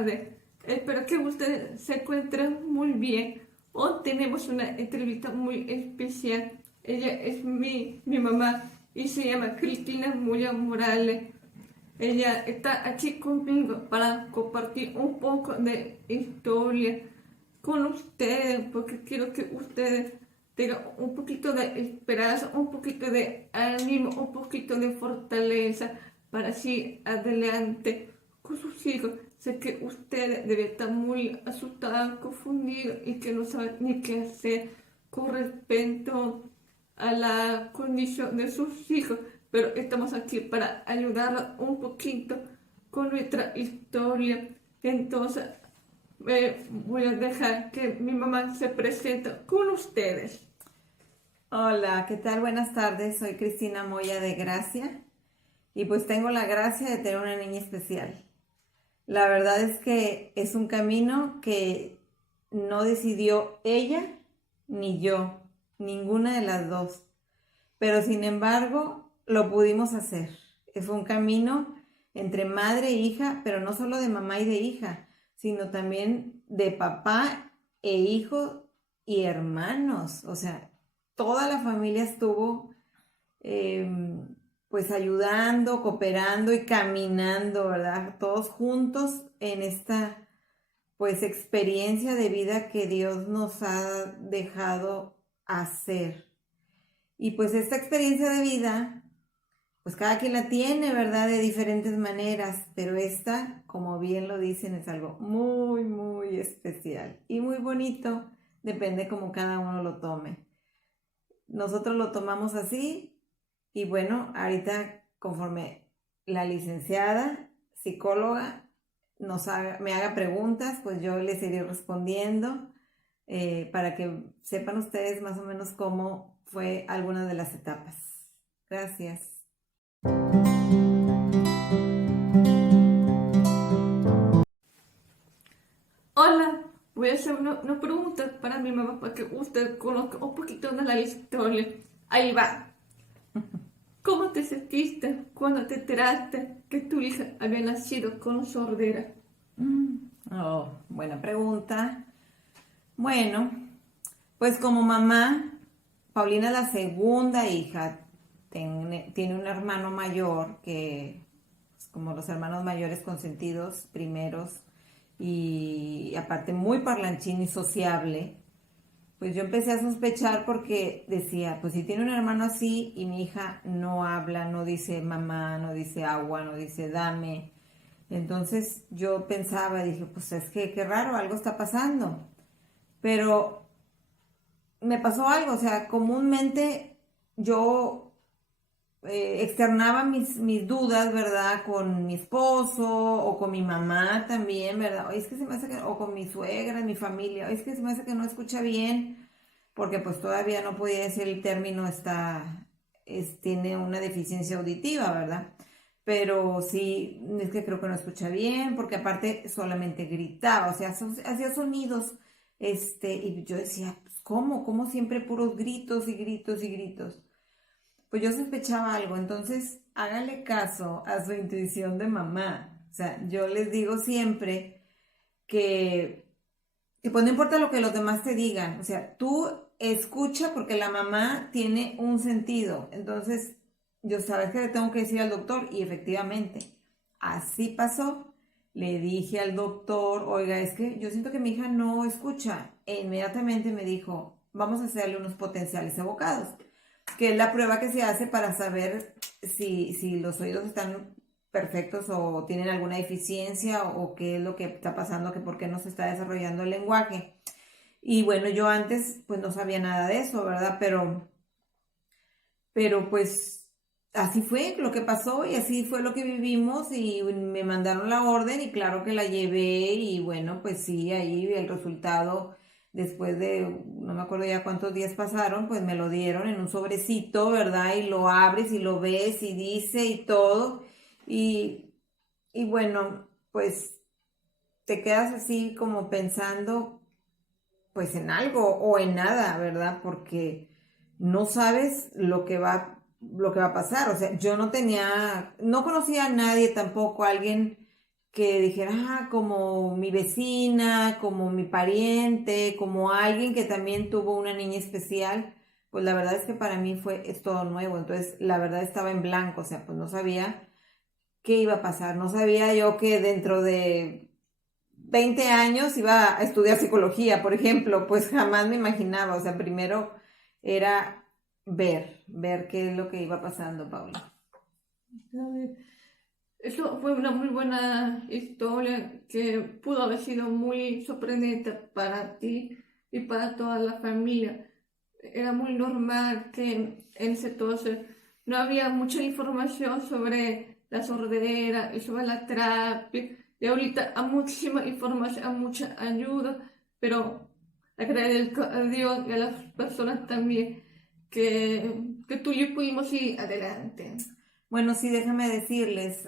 tarde. Espero que usted se encuentre muy bien. Hoy tenemos una entrevista muy especial. Ella es mi mamá y se llama Cristina Moya Morales. Ella está aquí conmigo para compartir un poco de historia con ustedes, porque quiero que ustedes tengan un poquito de esperanza, un poquito de ánimo, un poquito de fortaleza para seguir adelante con sus hijos. Sé que ustedes deben estar muy asustados, confundidos y que no saben ni qué hacer con respecto a la condición de sus hijos, pero estamos aquí para ayudarlos un poquito con nuestra historia. Entonces, voy a dejar que mi mamá se presente con ustedes. Hola, ¿qué tal? Buenas tardes, soy Cristina Moya de Gracia y pues tengo la gracia de tener una niña especial. La verdad es que es un camino que no decidió ella ni yo, ninguna de las dos, pero sin embargo lo pudimos hacer. Fue un camino entre madre e hija, pero no solo de mamá y de hija, sino también de papá e hijo y hermanos. O sea, toda la familia estuvo pues ayudando, cooperando y caminando, ¿verdad? Todos juntos en esta pues experiencia de vida que Dios nos ha dejado hacer. Y pues esta experiencia de vida, pues cada quien la tiene, ¿verdad? De diferentes maneras, pero esta, como bien lo dicen, es algo muy, muy especial y muy bonito, depende como cada uno lo tome. Nosotros lo tomamos así y bueno, ahorita conforme la licenciada psicóloga me haga preguntas, pues yo les iré respondiendo para que sepan ustedes más o menos cómo fue alguna de las etapas. Gracias. Hola, voy a hacer una pregunta para mi mamá para que usted conozca un poquito de la historia. Ahí va. ¿Cómo te sentiste cuando te enteraste que tu hija había nacido con sordera? Oh, buena pregunta. Bueno, pues como mamá, Paulina es la segunda hija, tiene un hermano mayor que, pues, como los hermanos mayores consentidos, primeros, y aparte muy parlanchín y sociable, pues yo empecé a sospechar porque decía, pues si tiene un hermano así y mi hija no habla, no dice mamá, no dice agua, no dice dame, entonces yo pensaba, dije, pues es que qué raro, algo está pasando. Pero me pasó algo, o sea, comúnmente yo externaba mis dudas, ¿verdad? Con mi esposo o con mi mamá también, ¿verdad? Oye, es que se me hace que, o con mi suegra, mi familia, oye, es que se me hace que no escucha bien, porque pues todavía no podía decir el término tiene una deficiencia auditiva, ¿verdad? Pero sí, es que creo que no escucha bien, porque aparte solamente gritaba, o sea, hacía sonidos, y yo decía, pues, ¿cómo? ¿Cómo siempre puros gritos y gritos y gritos? Pues yo sospechaba algo, entonces hágale caso a su intuición de mamá. O sea, yo les digo siempre que, que pues no importa lo que los demás te digan, o sea, tú escucha porque la mamá tiene un sentido. Entonces, yo sabes que le tengo que decir al doctor y efectivamente, así pasó. Le dije al doctor, oiga, es que yo siento que mi hija no escucha. E inmediatamente me dijo, vamos a hacerle unos potenciales evocados, que es la prueba que se hace para saber si los oídos están perfectos o tienen alguna deficiencia o qué es lo que está pasando, que por qué no se está desarrollando el lenguaje. Y bueno, yo antes pues no sabía nada de eso, ¿verdad? Pero pues así fue lo que pasó y así fue lo que vivimos y me mandaron la orden y claro que la llevé y bueno, pues sí, ahí el resultado después de, no me acuerdo ya cuántos días pasaron, pues me lo dieron en un sobrecito, ¿verdad? Y lo abres y lo ves y dice y todo y, y bueno, pues te quedas así como pensando pues en algo o en nada, ¿verdad? Porque no sabes lo que va a pasar. O sea, yo no conocía a nadie tampoco, alguien que dijera, como mi vecina, como mi pariente, como alguien que también tuvo una niña especial, pues la verdad es que para mí es todo nuevo, entonces la verdad estaba en blanco, o sea, pues no sabía qué iba a pasar, no sabía yo que dentro de 20 años iba a estudiar psicología, por ejemplo, pues jamás me imaginaba, o sea, primero era ver qué es lo que iba pasando, Paula. Eso fue una muy buena historia que pudo haber sido muy sorprendente para ti y para toda la familia. Era muy normal que en ese entonces no había mucha información sobre la sordera y sobre la terapia. Y ahorita hay muchísima información, hay mucha ayuda, pero agradezco a Dios y a las personas también que tú y yo pudimos ir adelante. Bueno, sí, déjame decirles,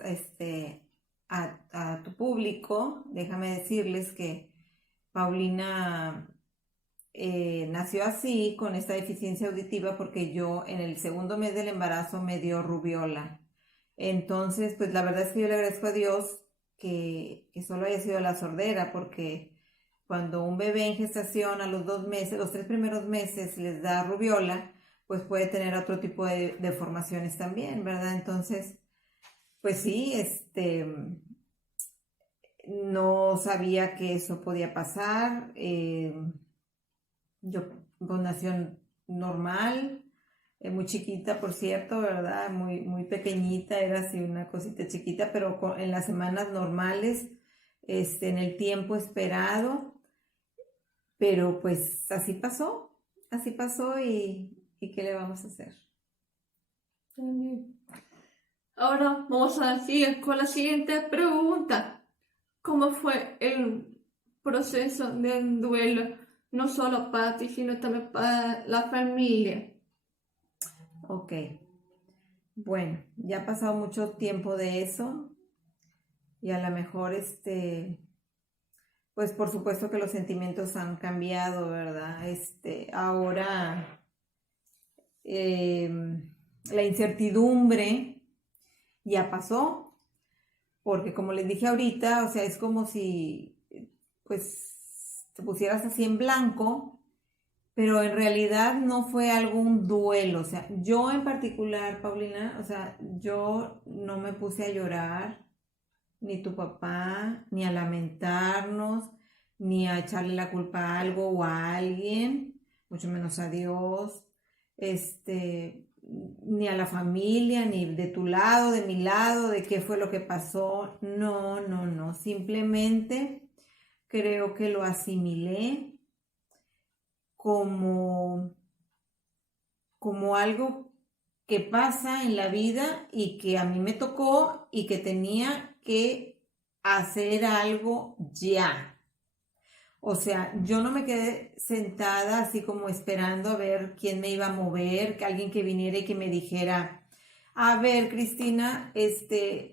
a tu público, déjame decirles que Paulina nació así, con esta deficiencia auditiva, porque yo en el segundo mes del embarazo me dio rubiola. Entonces, pues la verdad es que yo le agradezco a Dios que solo haya sido la sordera, porque cuando un bebé en gestación a los 2 meses, los 3 primeros meses les da rubiola, pues puede tener otro tipo de deformaciones también, ¿verdad? Entonces, pues sí, no sabía que eso podía pasar. Yo, pues, nació normal, muy chiquita, por cierto, ¿verdad? Muy, muy pequeñita, era así una cosita chiquita, pero en las semanas normales, en el tiempo esperado, pero pues así pasó y ¿qué le vamos a hacer? Ahora vamos a seguir con la siguiente pregunta. ¿Cómo fue el proceso del duelo? No solo para ti, sino también para la familia. Ok, bueno, ya ha pasado mucho tiempo de eso y a lo mejor pues por supuesto que los sentimientos han cambiado, ¿verdad? Ahora la incertidumbre ya pasó, porque como les dije ahorita, o sea, es como si pues te pusieras así en blanco, pero en realidad no fue algún duelo, o sea, yo en particular, Paulina, o sea, yo no me puse a llorar, ni tu papá, ni a lamentarnos, ni a echarle la culpa a algo o a alguien, mucho menos a Dios, ni a la familia, ni de tu lado, de mi lado, de qué fue lo que pasó. No, no, no. Simplemente creo que lo asimilé como, como algo que pasa en la vida y que a mí me tocó y que tenía que hacer algo ya. O sea, yo no me quedé sentada así como esperando a ver quién me iba a mover, que alguien que viniera y que me dijera, a ver, Cristina,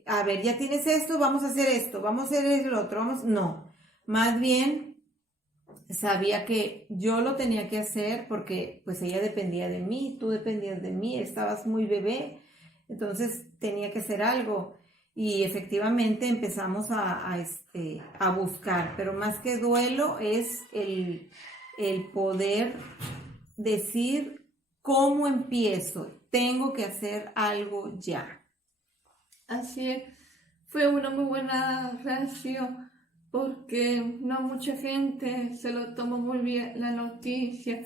a ver, ya tienes esto, vamos a hacer esto, vamos a hacer el otro, vamos, no. Más bien sabía que yo lo tenía que hacer porque pues ella dependía de mí, tú dependías de mí, estabas muy bebé, entonces tenía que hacer algo y efectivamente empezamos a buscar, pero más que duelo es el poder decir cómo empiezo, tengo que hacer algo ya. Así es, fue una muy buena reacción porque no mucha gente se lo tomó muy bien la noticia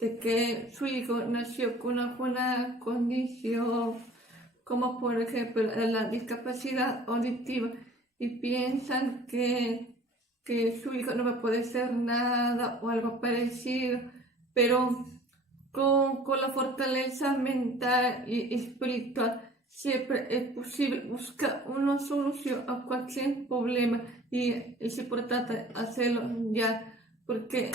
de que su hijo nació con alguna condición, como por ejemplo la discapacidad auditiva, y piensan que su hijo no va a poder ser nada o algo parecido, pero con la fortaleza mental y espiritual siempre es posible buscar una solución a cualquier problema, y es importante hacerlo ya, porque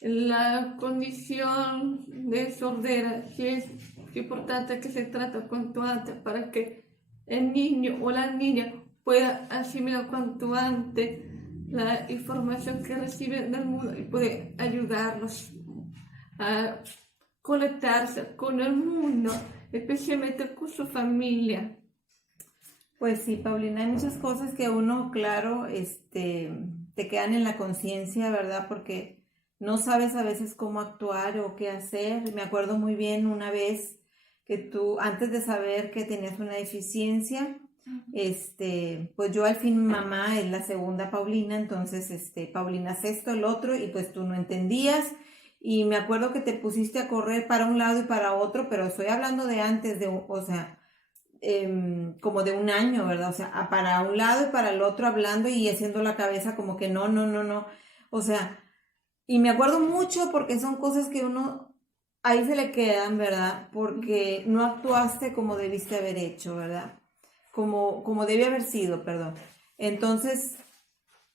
la condición de sordera sí es importante que se trate cuanto antes para que el niño o la niña pueda asimilar cuanto antes la información que recibe del mundo y puede ayudarlos a conectarse con el mundo, especialmente con su familia. Pues sí, Paulina, hay muchas cosas que uno, claro, te quedan en la conciencia, ¿verdad? Porque no sabes a veces cómo actuar o qué hacer. Me acuerdo muy bien una vez que tú, antes de saber que tenías una deficiencia, pues yo al fin mi mamá es la segunda Paulina, entonces, Paulina sexto, el otro, y pues tú no entendías. Y me acuerdo que te pusiste a correr para un lado y para otro, pero estoy hablando de antes o sea, como de un año, ¿verdad? O sea, para un lado y para el otro hablando y haciendo la cabeza como que no, no, no, no. O sea, y me acuerdo mucho porque son cosas que uno ahí se le quedan, ¿verdad? Porque no actuaste como debiste haber hecho, ¿verdad? Como debía haber sido, perdón. Entonces,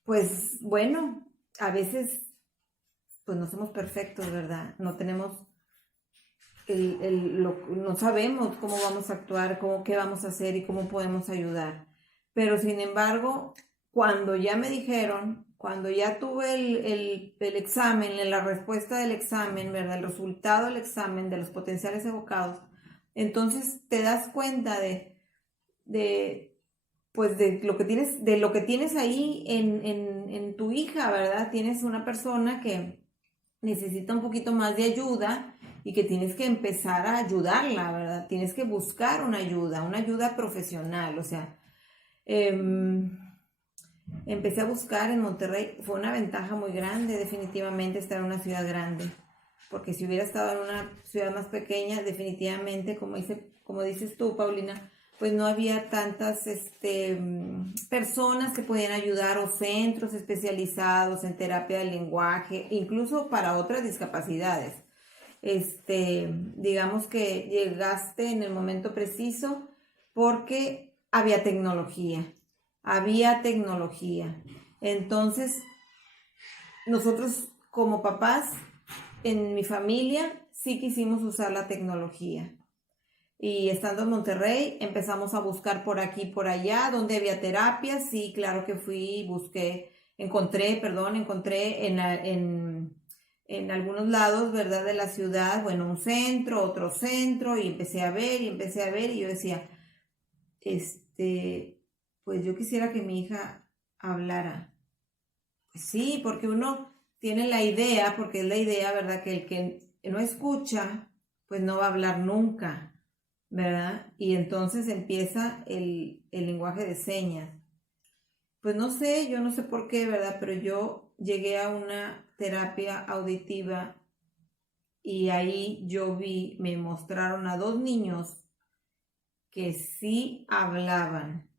pues bueno, a veces pues no somos perfectos, ¿verdad? No tenemos no sabemos cómo vamos a actuar, qué vamos a hacer y cómo podemos ayudar. Pero sin embargo, cuando ya me dijeron, cuando ya tuve el examen, la respuesta del examen, ¿verdad? El resultado del examen de los potenciales evocados, entonces te das cuenta de pues de lo que tienes ahí en tu hija, ¿verdad? Tienes una persona que necesita un poquito más de ayuda y que tienes que empezar a ayudarla, ¿verdad? Tienes que buscar una ayuda profesional, o sea, eh, empecé a buscar en Monterrey, fue una ventaja muy grande definitivamente estar en una ciudad grande, porque si hubiera estado en una ciudad más pequeña, definitivamente, como dices tú, Paulina, pues no había tantas personas que podían ayudar o centros especializados en terapia del lenguaje, incluso para otras discapacidades. Digamos que llegaste en el momento preciso porque había tecnología. Entonces, nosotros como papás, en mi familia, sí quisimos usar la tecnología. Y estando en Monterrey, empezamos a buscar por aquí, por allá, donde había terapias. Sí, claro que fui, encontré en algunos lados, ¿verdad? De la ciudad, bueno, un centro, otro centro, y empecé a ver, y yo decía, este, pues yo quisiera que mi hija hablara. Pues sí, porque uno tiene la idea, porque es la idea, ¿verdad? Que el que no escucha, pues no va a hablar nunca, ¿verdad? Y entonces empieza el lenguaje de señas. Pues no sé, yo no sé por qué, ¿verdad? Pero yo llegué a una terapia auditiva y ahí me mostraron a dos niños que sí hablaban.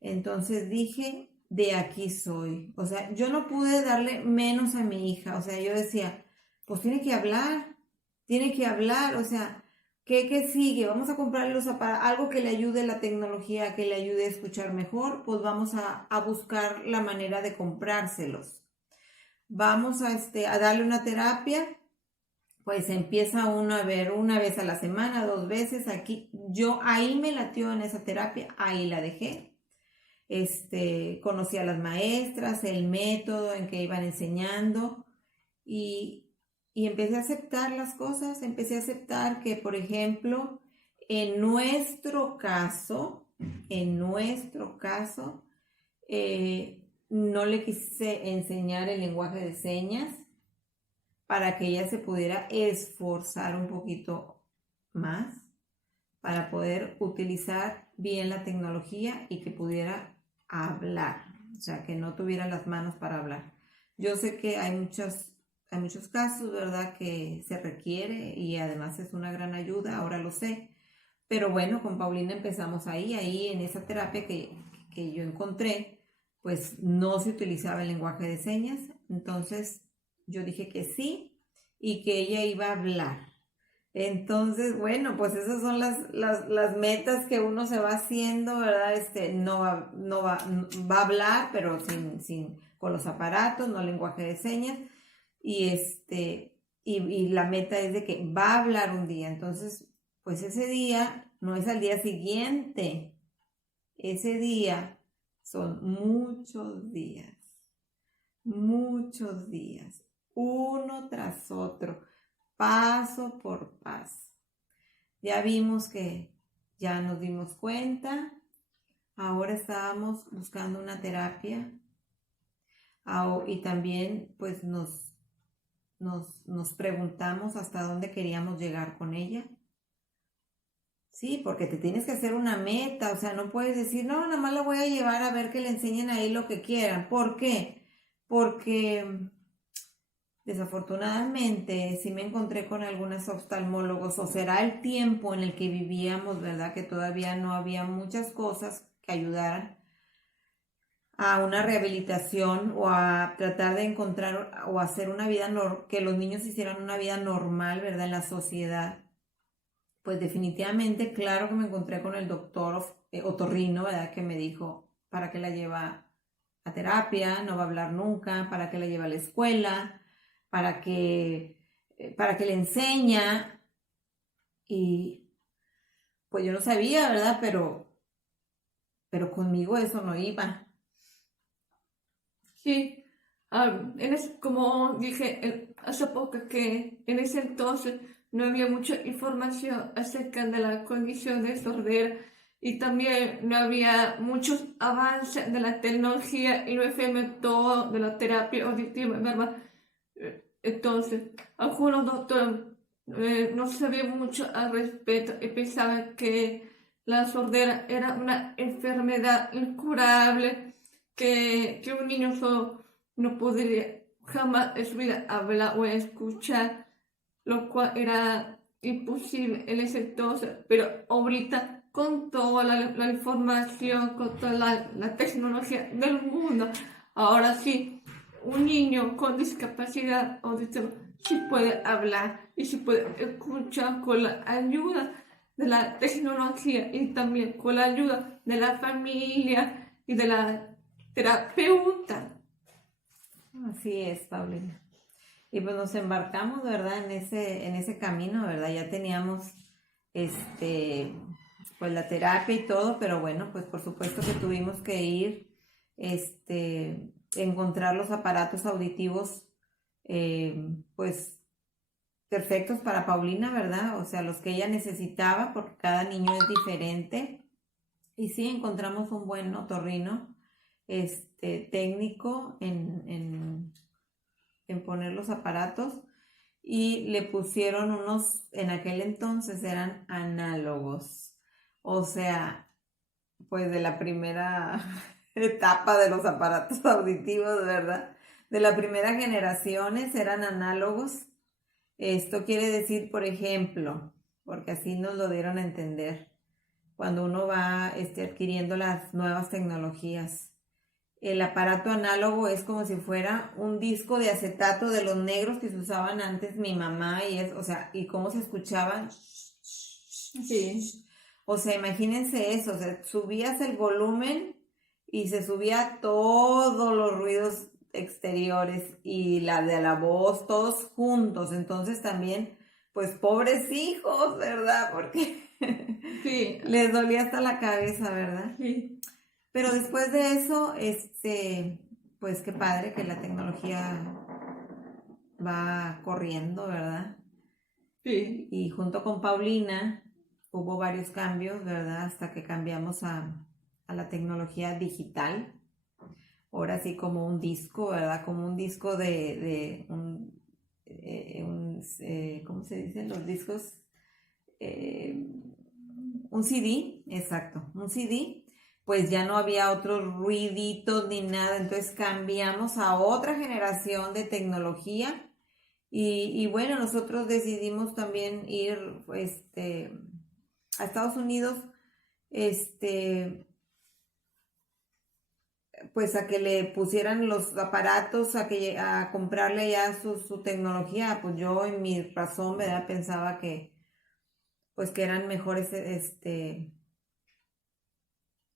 Entonces dije, de aquí soy. O sea, yo no pude darle menos a mi hija. O sea, yo decía, pues tiene que hablar. O sea, ¿qué sigue? Vamos a comprarle algo que le ayude la tecnología, que le ayude a escuchar mejor, pues vamos a buscar la manera de comprárselos. Vamos a darle una terapia. Pues empieza uno a ver una vez a la semana, dos veces aquí. Yo ahí me latió en esa terapia, ahí la dejé. Conocí a las maestras, el método en que iban enseñando y, y empecé a aceptar las cosas, empecé a aceptar que, por ejemplo, en nuestro caso, no le quise enseñar el lenguaje de señas para que ella se pudiera esforzar un poquito más para poder utilizar bien la tecnología y que pudiera hablar, o sea, que no tuviera las manos para hablar. Yo sé que hay muchos casos, ¿verdad?, que se requiere y además es una gran ayuda, ahora lo sé. Pero bueno, con Paulina empezamos ahí en esa terapia que yo encontré, pues no se utilizaba el lenguaje de señas, entonces yo dije que sí y que ella iba a hablar. Entonces, bueno, pues esas son las metas que uno se va haciendo, ¿verdad? Va a hablar, pero con los aparatos, no lenguaje de señas. Y la meta es de que va a hablar un día. Entonces, pues ese día no es al día siguiente. Ese día son muchos días, uno tras otro, paso por paso. Ya vimos que ya nos dimos cuenta, ahora estábamos buscando una terapia y también pues nos preguntamos hasta dónde queríamos llegar con ella. Sí, porque te tienes que hacer una meta, o sea, no puedes decir, no, nada más la voy a llevar a ver que le enseñen ahí lo que quieran. ¿Por qué? Porque desafortunadamente sí me encontré con algunos oftalmólogos, o será el tiempo en el que vivíamos, ¿verdad? Que todavía no había muchas cosas que ayudaran a una rehabilitación o a tratar de encontrar o hacer una vida, que los niños hicieran una vida normal, ¿verdad? En la sociedad. Pues definitivamente, claro que me encontré con el doctor otorrino, ¿verdad? Que me dijo, ¿para qué la lleva a terapia? No va a hablar nunca. ¿Para qué la lleva a la escuela? ¿Para qué le enseña? Y pues yo no sabía, ¿verdad? Pero conmigo eso no iba. Sí, como dije hace poco que en ese entonces no había mucha información acerca de la condición de sordera y también no había muchos avances de la tecnología y no fue todo de la terapia auditiva, ¿verdad? Entonces, algunos doctores no sabían mucho al respecto y pensaban que la sordera era una enfermedad incurable que un niño solo no podría jamás en su vida hablar o escuchar, lo cual era imposible en ese entonces, pero ahorita con toda la información, con toda la tecnología del mundo, ahora sí, un niño con discapacidad auditiva sí puede hablar y sí puede escuchar con la ayuda de la tecnología y también con la ayuda de la familia y de la terapeuta. Así es, Paulina. Y pues nos embarcamos, ¿verdad? En ese camino, ¿verdad? Ya teníamos, este, pues la terapia y todo, pero bueno, pues por supuesto que tuvimos que ir, encontrar los aparatos auditivos, pues perfectos para Paulina, ¿verdad? O sea, los que ella necesitaba, porque cada niño es diferente. Y sí, encontramos un buen otorrino, técnico en poner los aparatos y le pusieron unos, en aquel entonces eran análogos, o sea, pues de la primera etapa de los aparatos auditivos, ¿verdad? De la primera generaciones eran análogos. Esto quiere decir, por ejemplo, porque así nos lo dieron a entender, cuando uno va adquiriendo las nuevas tecnologías. El aparato análogo es como si fuera un disco de acetato de los negros que se usaban antes mi mamá o sea, y cómo se escuchaban. Sí. O sea, imagínense eso, o sea, subías el volumen y se subía todos los ruidos exteriores y la de la voz, todos juntos. Entonces también, pues pobres hijos, ¿verdad? Porque Sí, les dolía hasta la cabeza, ¿verdad? sí, Pero después de eso, pues qué padre que la tecnología va corriendo, ¿verdad? sí, Y junto con Paulina hubo varios cambios, ¿verdad? Hasta que cambiamos a la tecnología digital. Ahora sí como un disco, ¿verdad? Como un disco ¿cómo se dicen los discos? Eh, un CD, exacto, un CD, pues ya no había otros ruiditos ni nada, entonces cambiamos a otra generación de tecnología y bueno, nosotros decidimos también ir a Estados Unidos, este, pues a que le pusieran los aparatos, a comprarle ya su tecnología, pues yo en mi razón, ¿verdad? Pensaba que pues que eran mejores,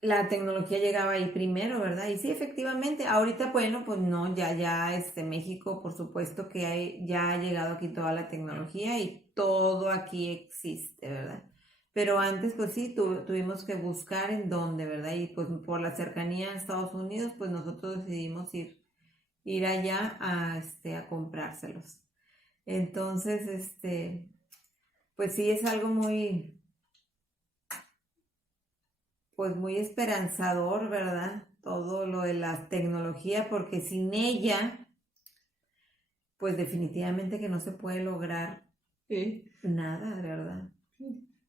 la tecnología llegaba ahí primero, ¿verdad? Y sí, efectivamente, ahorita, bueno, pues no, ya, México, por supuesto que ya ha llegado aquí toda la tecnología y todo aquí existe, ¿verdad? Pero antes, pues sí, tuvimos que buscar en dónde, ¿verdad? Y pues por la cercanía a Estados Unidos, pues nosotros decidimos ir allá a comprárselos. Entonces, pues sí, es algo muy, pues muy esperanzador, ¿verdad? Todo lo de la tecnología, porque sin ella, pues definitivamente que no se puede lograr Sí, nada, ¿verdad?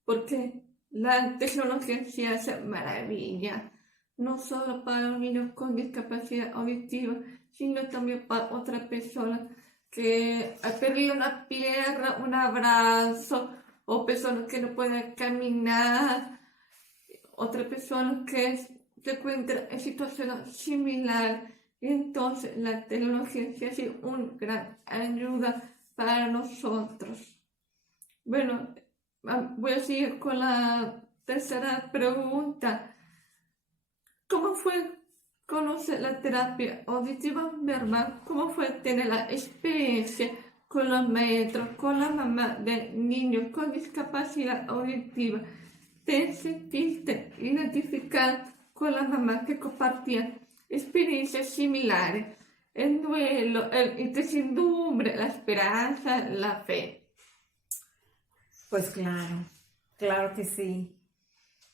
porque la tecnología sí hace maravilla, no solo para los niños con discapacidad auditiva, sino también para otra persona que ha perdido una pierna, un abrazo, o personas que no pueden caminar, otra persona que se encuentra en situación similar. Y entonces la tecnología sí ha sido una gran ayuda para nosotros. Bueno, voy a seguir con la tercera pregunta. ¿Cómo fue conocer la terapia auditiva verbal? ¿Cómo fue tener la experiencia con los maestros, con la mamá de niños con discapacidad auditiva? ¿Te sentiste identificada con la mamá que compartían experiencias similares? El duelo, la incertidumbre, la esperanza, la fe. Pues claro, claro que sí.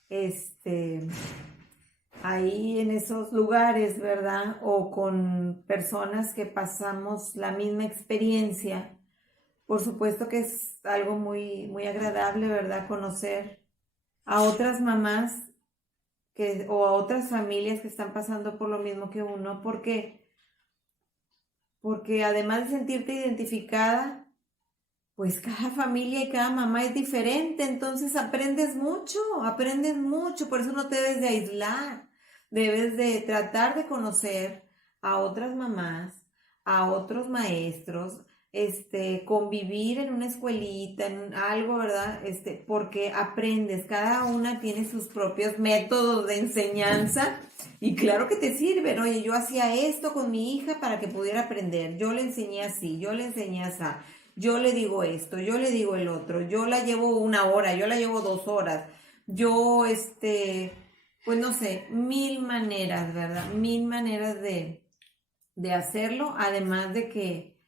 Este, ahí en esos lugares, ¿verdad? O con personas que pasamos la misma experiencia, por supuesto que es algo muy, muy agradable, ¿verdad? Conocer a otras mamás o a otras familias que están pasando por lo mismo que uno, porque además de sentirte identificada, pues cada familia y cada mamá es diferente, entonces aprendes mucho, por eso no te debes de aislar, debes de tratar de conocer a otras mamás, a otros maestros, convivir en una escuelita, en algo, ¿verdad? Porque aprendes, cada una tiene sus propios métodos de enseñanza y claro que te sirven. Oye, yo hacía esto con mi hija para que pudiera aprender, yo le enseñé así, yo le enseñé así. Yo le digo esto, yo le digo el otro, yo la llevo 1 hora, yo la llevo 2 horas, yo, pues no sé, mil maneras, ¿verdad? Mil maneras de hacerlo, además de que,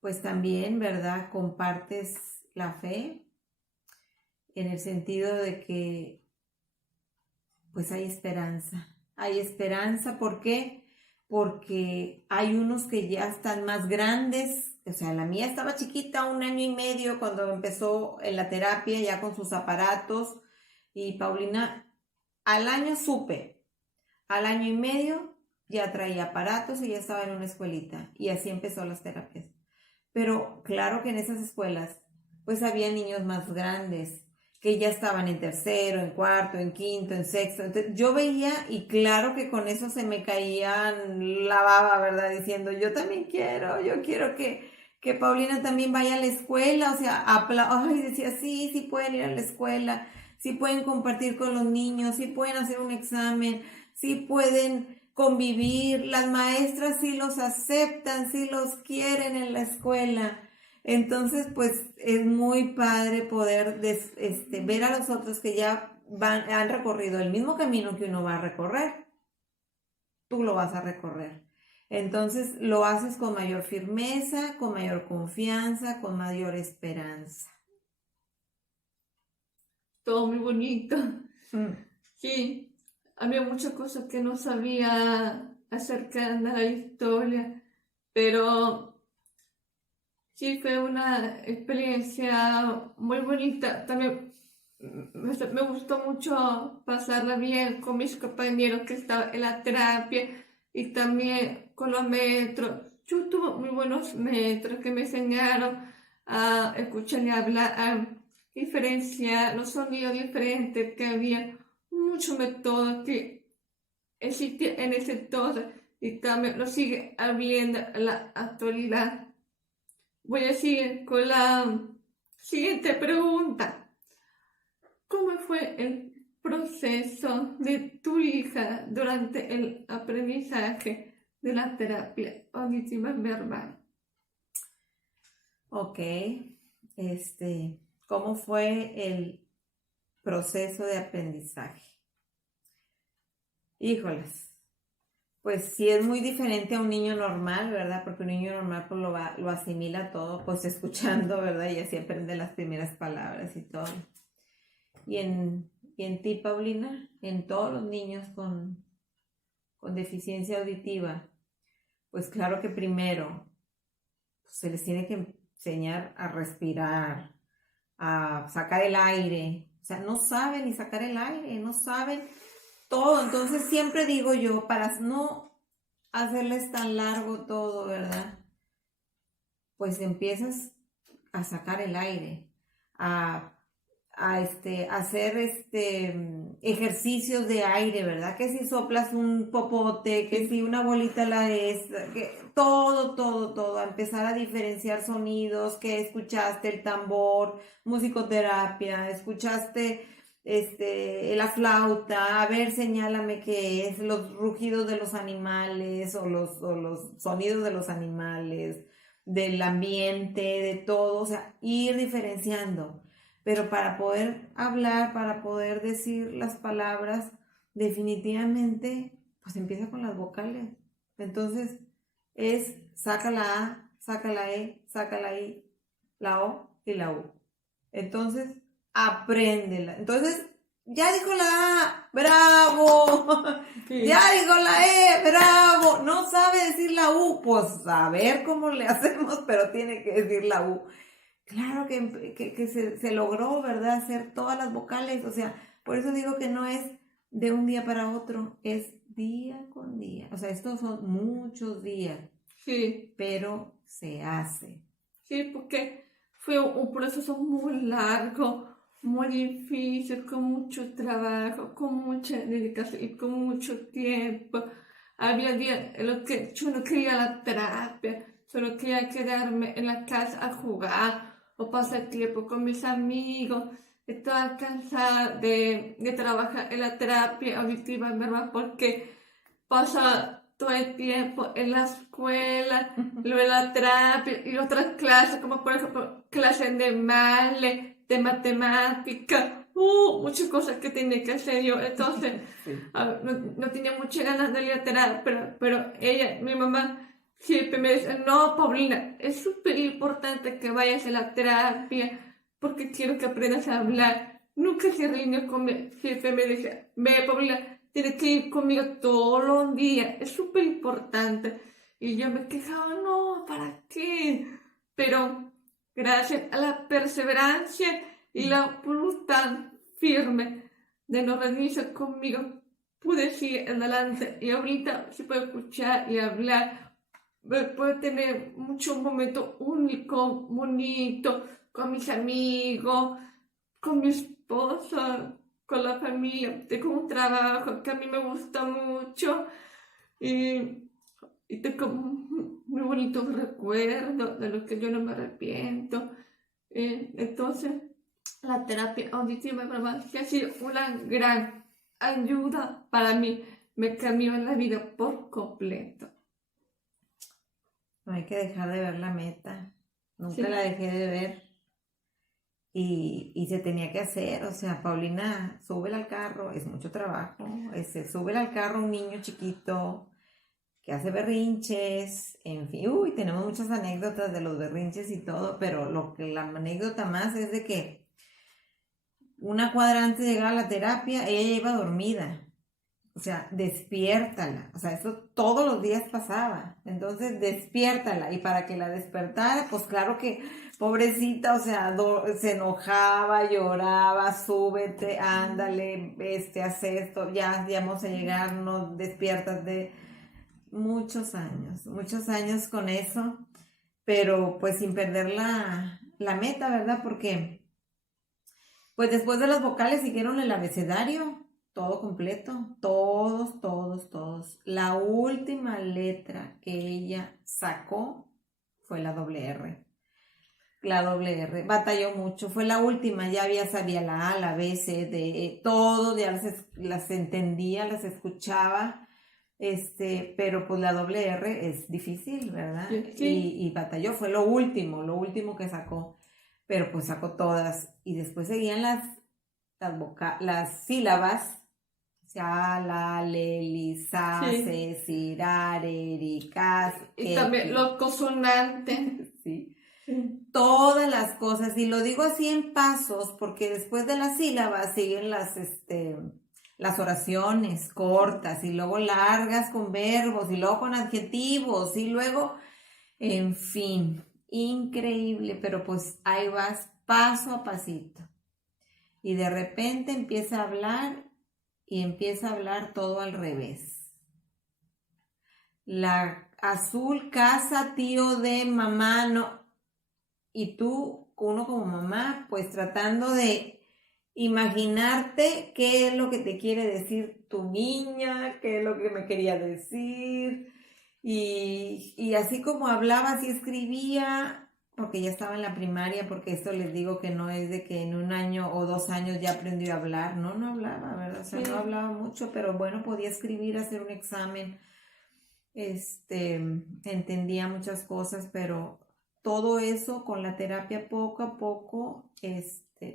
pues también, ¿verdad? Compartes la fe en el sentido de que, pues hay esperanza, ¿por qué? Porque hay unos que ya están más grandes, o sea, la mía estaba chiquita, 1 año y medio cuando empezó en la terapia ya con sus aparatos y Paulina al año y medio ya traía aparatos y ya estaba en una escuelita y así empezó las terapias. Pero claro que en esas escuelas pues había niños más grandes que ya estaban en tercero, en cuarto, en quinto, en sexto. Entonces, yo veía y claro que con eso se me caían la baba, ¿verdad? Diciendo, yo quiero que Paulina también vaya a la escuela. O sea, ay, decía, sí, sí pueden ir a la escuela, sí pueden compartir con los niños, sí pueden hacer un examen, sí pueden convivir, las maestras sí los aceptan, sí los quieren en la escuela. Entonces, pues es muy padre poder ver a los otros que ya han recorrido el mismo camino que uno va a recorrer. Tú lo vas a recorrer. Entonces lo haces con mayor firmeza, con mayor confianza, con mayor esperanza. Todo muy bonito. Mm. Sí, había muchas cosas que no sabía acerca de la historia, pero sí fue una experiencia muy bonita. También me gustó mucho pasarla bien con mis compañeros que estaban en la terapia y también con los maestros. Yo tuve muy buenos maestros que me enseñaron a escuchar y hablar, a diferenciar los sonidos diferentes que había, muchos métodos que existían en ese entonces y también lo sigue habiendo en la actualidad. Voy a seguir con la siguiente pregunta. ¿Cómo fue el proceso de tu hija durante el aprendizaje de la terapia auditiva verbal? Ok, ¿cómo fue el proceso de aprendizaje? Híjoles, pues sí es muy diferente a un niño normal, ¿verdad? Porque un niño normal pues lo asimila todo, pues escuchando, ¿verdad? Y así aprende las primeras palabras y todo. Y ¿Y en ti, Paulina? En todos los niños con deficiencia auditiva. Pues claro que primero se les tiene que enseñar a respirar, a sacar el aire. O sea, no saben ni sacar el aire, no saben todo. Entonces siempre digo yo, para no hacerles tan largo todo, ¿verdad? Pues empiezas a sacar el aire, a hacer ejercicios de aire, ¿verdad? Que si soplas un popote, que si una bolita que todo, a empezar a diferenciar sonidos, que escuchaste el tambor, musicoterapia, escuchaste la flauta, a ver, señálame qué es, los rugidos de los animales o los sonidos de los animales, del ambiente, de todo, o sea, ir diferenciando. Pero para poder hablar, para poder decir las palabras, definitivamente, pues empieza con las vocales. Entonces, saca la A, saca la E, saca la I, la O y la U. Entonces, apréndela. Entonces, ya dijo la A, bravo. Sí. Ya dijo la E, bravo. No sabe decir la U, pues a ver cómo le hacemos, pero tiene que decir la U. Claro que se logró, ¿verdad? Hacer todas las vocales, o sea, por eso digo que no es de un día para otro, es día con día. O sea, estos son muchos días, Sí, pero se hace. sí, porque fue un proceso muy largo, muy difícil, con mucho trabajo, con mucha dedicación y con mucho tiempo. Había días en los que yo no quería la terapia, solo quería quedarme en la casa a jugar o pasar tiempo con mis amigos. Estaba cansada de trabajar en la terapia auditiva, ¿verdad? Porque pasa todo el tiempo en la escuela, luego en la terapia y otras clases, como por ejemplo clases de male, de matemática, muchas cosas que tenía que hacer yo. Entonces, Sí. no tenía muchas ganas de ir a terapia, pero ella, mi mamá, siempre me dice, no, Paulina, es súper importante que vayas a la terapia porque quiero que aprendas a hablar. Nunca se reunió conmigo, siempre me dice, ve, Paulina, tienes que ir conmigo todos los días, es súper importante. Y yo me quejaba, no, ¿para qué? Pero gracias a la perseverancia y la voluntad firme de no rendirse conmigo, pude seguir adelante y ahorita se puede escuchar y hablar, puedo tener muchos momentos únicos, bonitos, con mis amigos, con mi esposa, con la familia. Tengo un trabajo que a mí me gusta mucho y tengo muy bonitos recuerdos de los que yo no me arrepiento. Entonces, la terapia auditiva, ¿verdad? Que ha sido una gran ayuda para mí. Me cambió la vida por completo. No hay que dejar de ver la meta. Nunca Sí. la dejé de ver. Y se tenía que hacer, o sea, Paulina, súbela al carro, es mucho trabajo, súbela al carro un niño chiquito que hace berrinches, en fin, tenemos muchas anécdotas de los berrinches y todo, pero la anécdota más es de que una cuadra antes de llegar a la terapia, ella iba dormida. O sea, despiértala. O sea, eso todos los días pasaba. Entonces, despiértala. Y para que la despertara, pues claro que, pobrecita, o sea, se enojaba, lloraba, súbete, ándale, haz esto, ya vamos a llegar, no despiertas de muchos años con eso. Pero pues sin perder la meta, ¿verdad? Porque, pues después de las vocales siguieron el abecedario. Todo completo, todos. La última letra que ella sacó fue la doble R. La doble R. Batalló mucho, fue la última, ya sabía la A, la B, C, D, E, todo, ya las entendía, las escuchaba, pero pues la doble R es difícil, ¿verdad? Sí. Y batalló, fue lo último que sacó, pero pues sacó todas. Y después seguían las sílabas. Sa, la, le, li, sa, Sí. se, si, ra, re, ri, cas, Y que, también ki. los consonantes. Sí. Sí. todas las cosas, y lo digo así en pasos, porque después de las sílabas siguen las oraciones cortas, y luego largas con verbos, y luego con adjetivos, y luego, en fin, increíble, pero pues ahí vas paso a pasito. Y de repente empieza a hablar y empieza a hablar todo al revés. La azul casa, tío de mamá, no. Y tú, uno como mamá, pues tratando de imaginarte qué es lo que te quiere decir tu niña, qué es lo que me quería decir. Y así como hablaba, así escribía, porque ya estaba en la primaria, porque esto les digo que no es de que en 1 año o 2 años ya aprendió a hablar, no, no hablaba, ¿verdad? O sea, Sí. no hablaba mucho, pero bueno, podía escribir, hacer un examen, entendía muchas cosas, pero todo eso con la terapia poco a poco,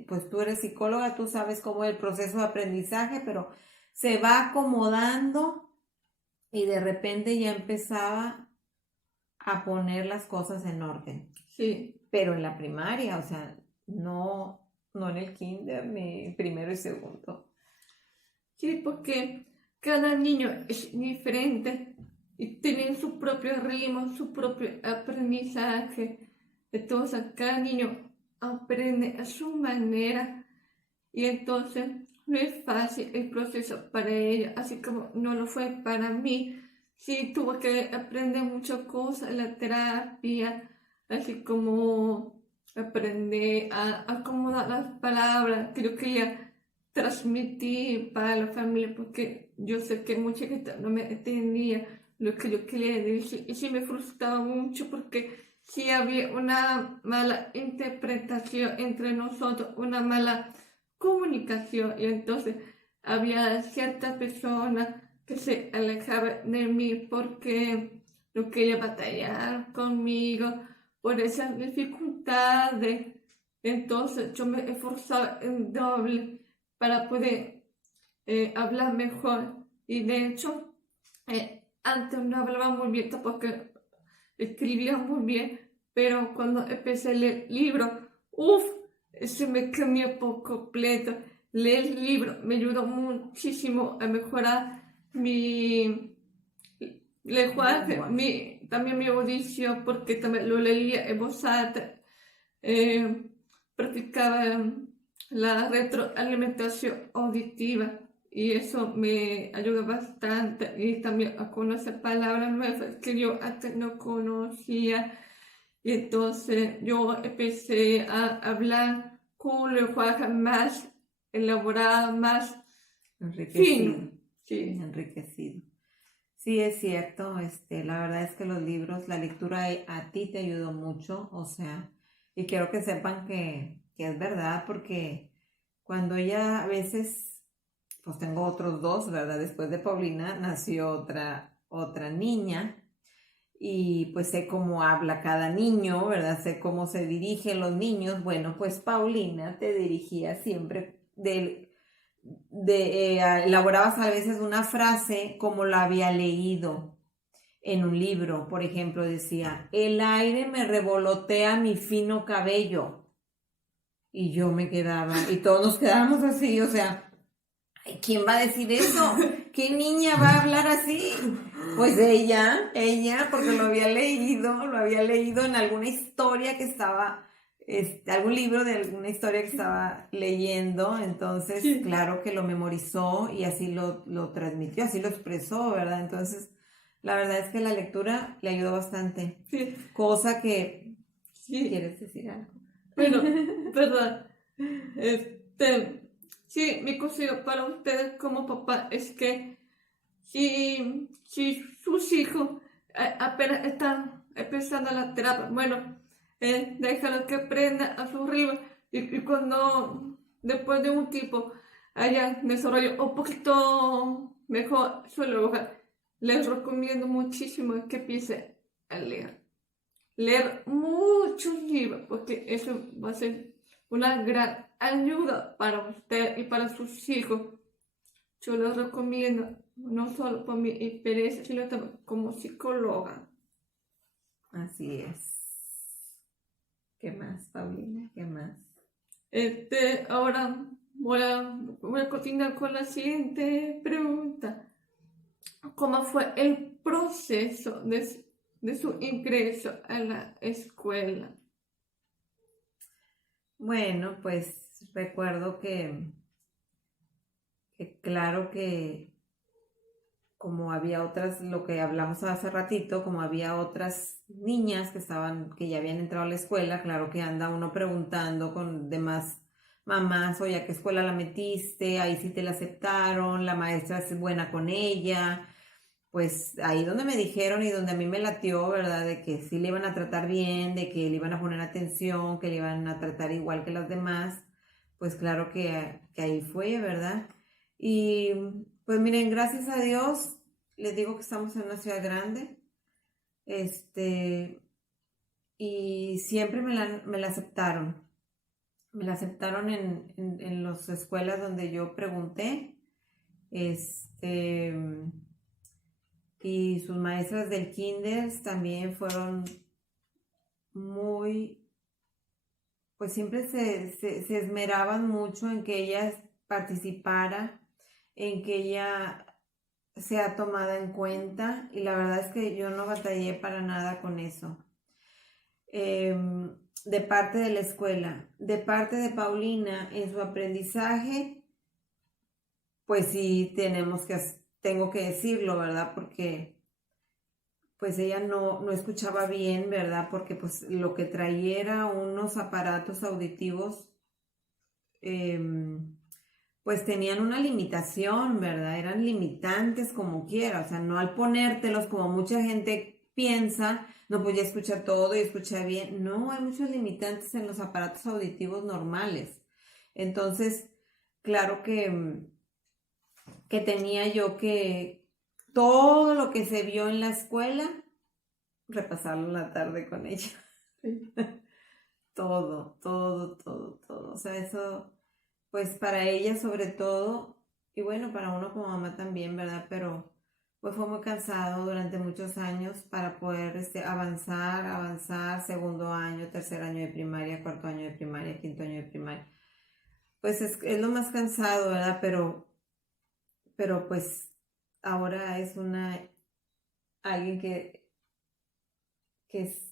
pues tú eres psicóloga, tú sabes cómo es el proceso de aprendizaje, pero se va acomodando y de repente ya empezaba a poner las cosas en orden. Sí. Pero en la primaria, o sea, no en el kinder ni primero y segundo. Sí, porque cada niño es diferente y tiene su propio ritmo, su propio aprendizaje. Entonces, cada niño aprende a su manera y entonces no es fácil el proceso para ella, así como no lo fue para mí. Sí, tuve que aprender muchas cosas en la terapia, así como aprender a acomodar las palabras que yo quería transmitir para la familia, porque yo sé que mucha gente no me entendía lo que yo quería decir y sí me frustraba mucho porque sí había una mala interpretación entre nosotros, una mala comunicación y entonces había ciertas personas que se alejaban de mí porque no quería batallar conmigo por esas dificultades. Entonces yo me esforzaba en doble para poder hablar mejor. Y de hecho, antes no hablaba muy bien, tampoco escribía muy bien, pero cuando empecé a leer libros, uff, se me cambió por completo. Leer el libro me ayudó muchísimo a mejorar mi lenguaje, también mi audición, porque también lo leía en voz alta. eh, Practicaba la retroalimentación auditiva y eso me ayuda bastante y también a conocer palabras nuevas que yo antes no conocía y entonces yo empecé a hablar con un lenguaje más elaborado, más Enriquecido, fino. Sí, enriquecido. Sí, es cierto, la verdad es que los libros, la lectura a ti te ayudó mucho, o sea, y quiero que sepan que es verdad, porque cuando ella a veces, pues tengo otros dos, ¿verdad? Después de Paulina nació otra niña, y pues sé cómo habla cada niño, ¿verdad? Sé cómo se dirigen los niños. Bueno, pues Paulina te dirigía siempre elaborabas a veces una frase como la había leído en un libro. Por ejemplo, decía, el aire me revolotea mi fino cabello. Y yo me quedaba, y todos nos quedábamos así, o sea, ¿quién va a decir eso? ¿Qué niña va a hablar así? Pues ella, porque lo había leído en alguna historia que estaba, algún libro de alguna historia que estaba leyendo, entonces sí, claro que lo memorizó y así lo transmitió, así lo expresó, ¿verdad? Entonces, la verdad es que la lectura le ayudó bastante, sí, cosa que, sí. ¿quieres decir algo? Bueno, verdad. Sí, mi consejo para ustedes como papá es que si sus hijos apenas están empezando la terapia, bueno, déjalo que aprenda a su ritmo y cuando después de un tiempo haya desarrollado un poquito mejor su lenguaje, les recomiendo muchísimo que empiece a leer. Leer muchos libros porque eso va a ser una gran ayuda para usted y para sus hijos. Yo lo recomiendo, no solo por mi experiencia, sino también como psicóloga. Así es. ¿Qué más, Paulina? ¿Qué más? Ahora voy a continuar con la siguiente pregunta. ¿Cómo fue el proceso de su ingreso a la escuela? Bueno, pues recuerdo que claro que como había otras, lo que hablamos hace ratito, como había otras niñas que ya habían entrado a la escuela, claro que anda uno preguntando con demás mamás, oye, ¿a qué escuela la metiste? Ahí sí te la aceptaron, la maestra es buena con ella. Pues ahí donde me dijeron y donde a mí me latió, ¿verdad? De que sí le iban a tratar bien, de que le iban a poner atención, que le iban a tratar igual que las demás, pues claro que ahí fue, ¿verdad? Y pues miren, gracias a Dios, les digo que estamos en una ciudad grande, este, y siempre me la aceptaron. Me la aceptaron en las escuelas donde yo pregunté, este, y sus maestras del kinder también fueron muy, pues siempre se esmeraban mucho en que ella participara, en que ella sea tomada en cuenta y la verdad es que yo no batallé para nada con eso. De parte de la escuela, de parte de Paulina en su aprendizaje, pues sí tengo que decirlo, ¿verdad? Porque pues ella no escuchaba bien, ¿verdad? Porque pues lo que traía era unos aparatos auditivos, pues tenían una limitación, ¿verdad? Eran limitantes como quiera, o sea, no al ponértelos como mucha gente piensa, no, pues ya escucha todo y escucha bien. No, hay muchos limitantes en los aparatos auditivos normales. Entonces, claro que tenía yo que todo lo que se vio en la escuela, repasarlo en la tarde con ella. Sí. Todo, todo, todo, todo. O sea, eso, pues para ella sobre todo, y bueno, para uno como mamá también, ¿verdad? Pero pues fue muy cansado durante muchos años para poder avanzar, segundo año, tercer año de primaria, cuarto año de primaria, quinto año de primaria. Pues es lo más cansado, ¿verdad? Pero pues ahora es alguien que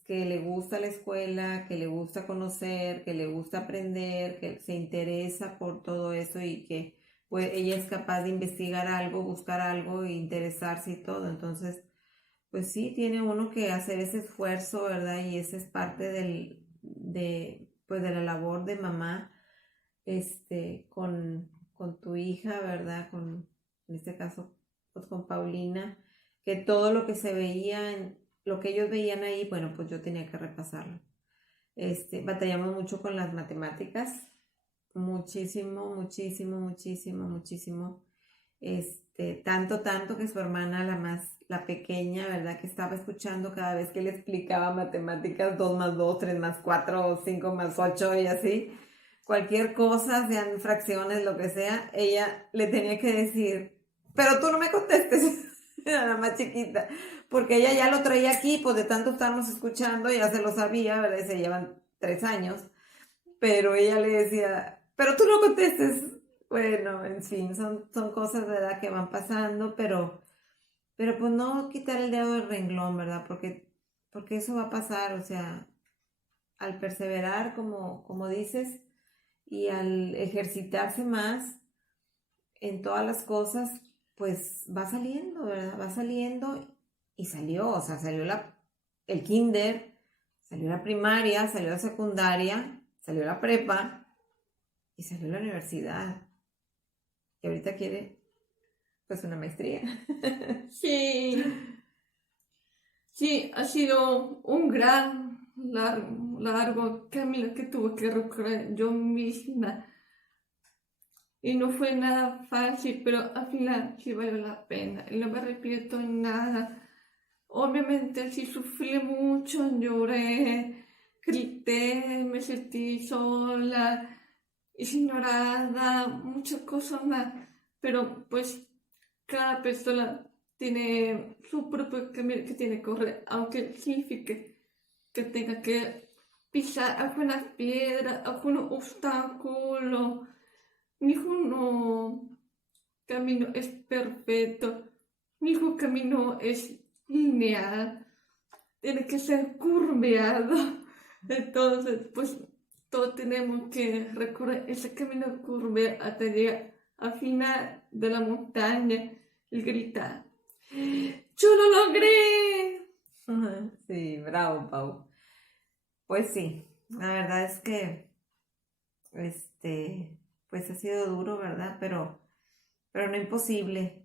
le gusta la escuela, que le gusta conocer, que le gusta aprender, que se interesa por todo eso y que pues, ella es capaz de investigar algo, buscar algo, e interesarse y todo. Entonces, pues sí, tiene uno que hacer ese esfuerzo, ¿verdad? Y esa es parte pues de la labor de mamá, con tu hija, ¿verdad? En este caso, pues con Paulina, que todo lo que se veía lo que ellos veían ahí, bueno, pues yo tenía que repasarlo. Batallamos mucho con las matemáticas, muchísimo, muchísimo, muchísimo, muchísimo. Tanto que su hermana, la pequeña, ¿verdad? Que estaba escuchando cada vez que le explicaba matemáticas, 2 más 2 3 más 4 5 más 8 y así. Cualquier cosa, sean fracciones, lo que sea, ella le tenía que decir, pero tú no me contestes, era la más chiquita, porque ella ya lo traía aquí, pues de tanto estarnos escuchando, ya se lo sabía, ¿verdad? Se llevan 3 años, pero ella le decía, pero tú no contestes. Bueno, en fin, son cosas de edad que van pasando, pero pues no quitar el dedo del renglón, ¿verdad? Porque eso va a pasar, o sea, al perseverar, como dices, y al ejercitarse más en todas las cosas, pues va saliendo, ¿verdad? Va saliendo y salió, o sea, salió el kinder, salió la primaria, salió la secundaria, salió la prepa y salió la universidad. Y ahorita quiere, pues, una maestría. Sí, sí, ha sido un gran, largo camino que tuve que recorrer yo misma. Y no fue nada fácil, pero al final sí valió la pena. Y no me arrepiento en nada. Obviamente sí sufrí mucho, lloré, grité, me sentí sola, ignorada, muchas cosas más. Pero pues cada persona tiene su propio camino que tiene que correr, aunque signifique que tenga que pisar algunas piedras, algunos obstáculos. Ninguno camino es perfecto, ningún camino es lineal, tiene que ser curveado. Entonces, pues todos tenemos que recorrer ese camino curveado hasta llegar al final de la montaña y gritar: ¡Yo lo logré! Sí, bravo, Pau. Pues sí, la verdad es que, pues ha sido duro, ¿verdad? Pero no imposible.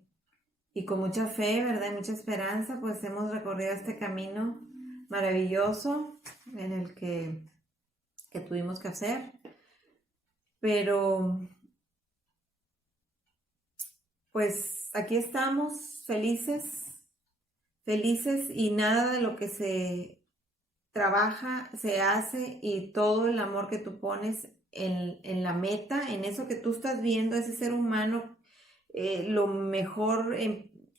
Y con mucha fe, ¿verdad? Y mucha esperanza, pues hemos recorrido este camino maravilloso en el que tuvimos que hacer. Pero, pues aquí estamos, felices y nada de lo que se trabaja, se hace y todo el amor que tú pones en la meta, en eso que tú estás viendo, ese ser humano, lo mejor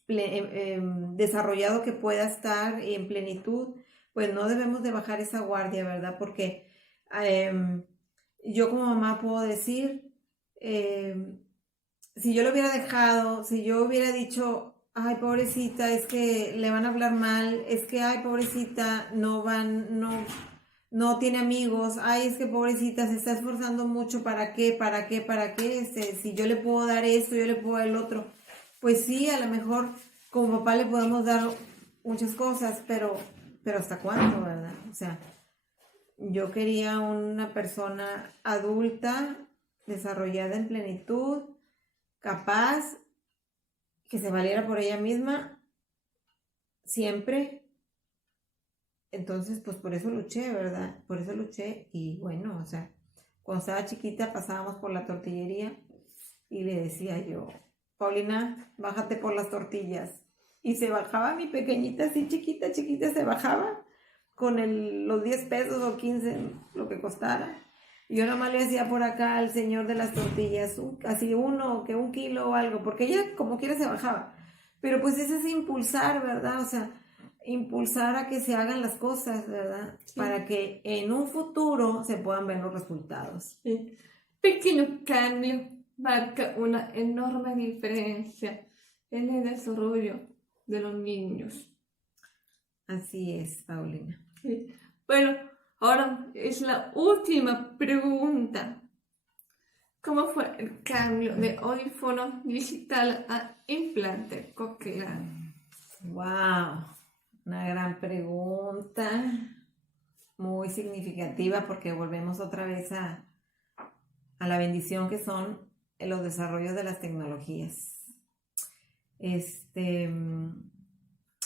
desarrollado que pueda estar y en plenitud, pues no debemos de bajar esa guardia, ¿verdad? Porque em, yo como mamá puedo decir, si yo lo hubiera dejado, si yo hubiera dicho, ay, pobrecita, es que le van a hablar mal, es que, ay, pobrecita, no tiene amigos, ay, es que pobrecita, se está esforzando mucho, ¿para qué? Si yo le puedo dar esto, yo le puedo dar el otro. Pues sí, a lo mejor como papá le podemos dar muchas cosas, pero ¿hasta cuándo, verdad? O sea, yo quería una persona adulta, desarrollada en plenitud, capaz, que se valiera por ella misma, siempre. Entonces, pues por eso luché, ¿verdad? Por eso luché y bueno, o sea, cuando estaba chiquita pasábamos por la tortillería y le decía yo, Paulina, bájate por las tortillas. Y se bajaba mi pequeñita, así chiquita, se bajaba con los 10 pesos o 15, lo que costara. Y yo nomás le decía por acá al señor de las tortillas, así uno, que 1 kilo o algo, porque ella como quiera se bajaba. Pero pues ese es impulsar, ¿verdad? O sea, impulsar a que se hagan las cosas, ¿verdad? Sí. Para que en un futuro se puedan ver los resultados. Sí. Pequeño cambio marca una enorme diferencia en el desarrollo de los niños. Así es, Paulina. Sí. Bueno, ahora es la última pregunta. ¿Cómo fue el cambio de audífono digital a implante coclear? Wow, una gran pregunta, muy significativa porque volvemos otra vez a la bendición que son los desarrollos de las tecnologías.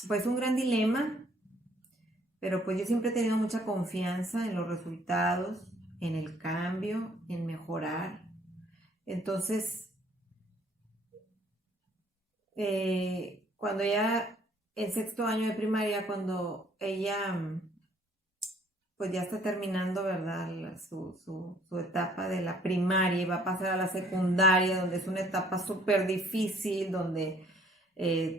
Pues un gran dilema, pero pues yo siempre he tenido mucha confianza en los resultados, en el cambio, en mejorar. Entonces, cuando ya en 6º año de primaria, cuando ella pues ya está terminando, ¿verdad? Su etapa de la primaria y va a pasar a la secundaria, donde es una etapa súper difícil, donde